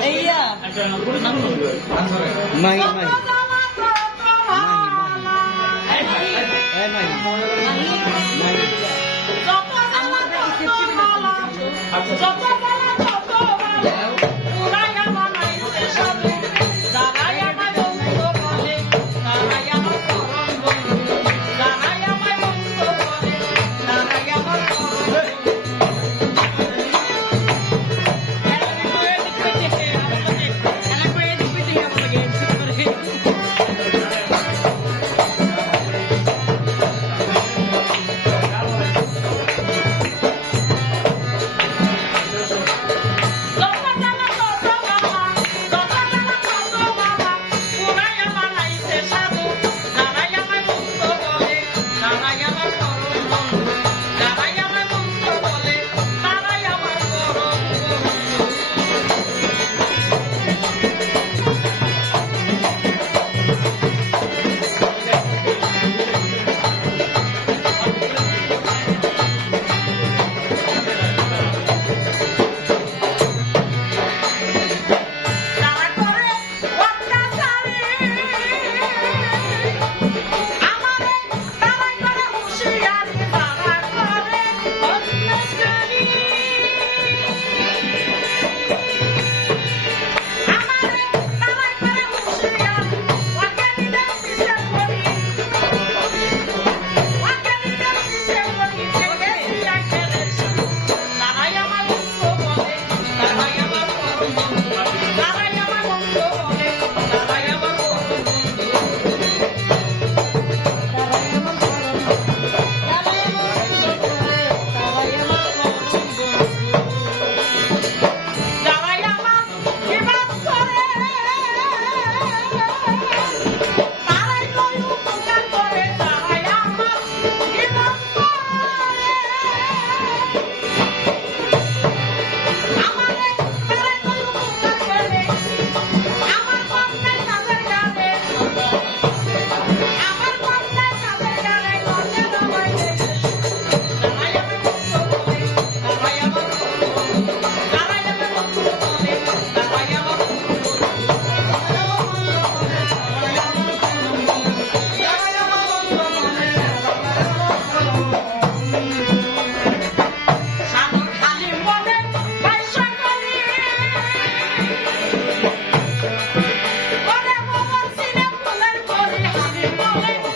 哎呀，反正我，Thank you.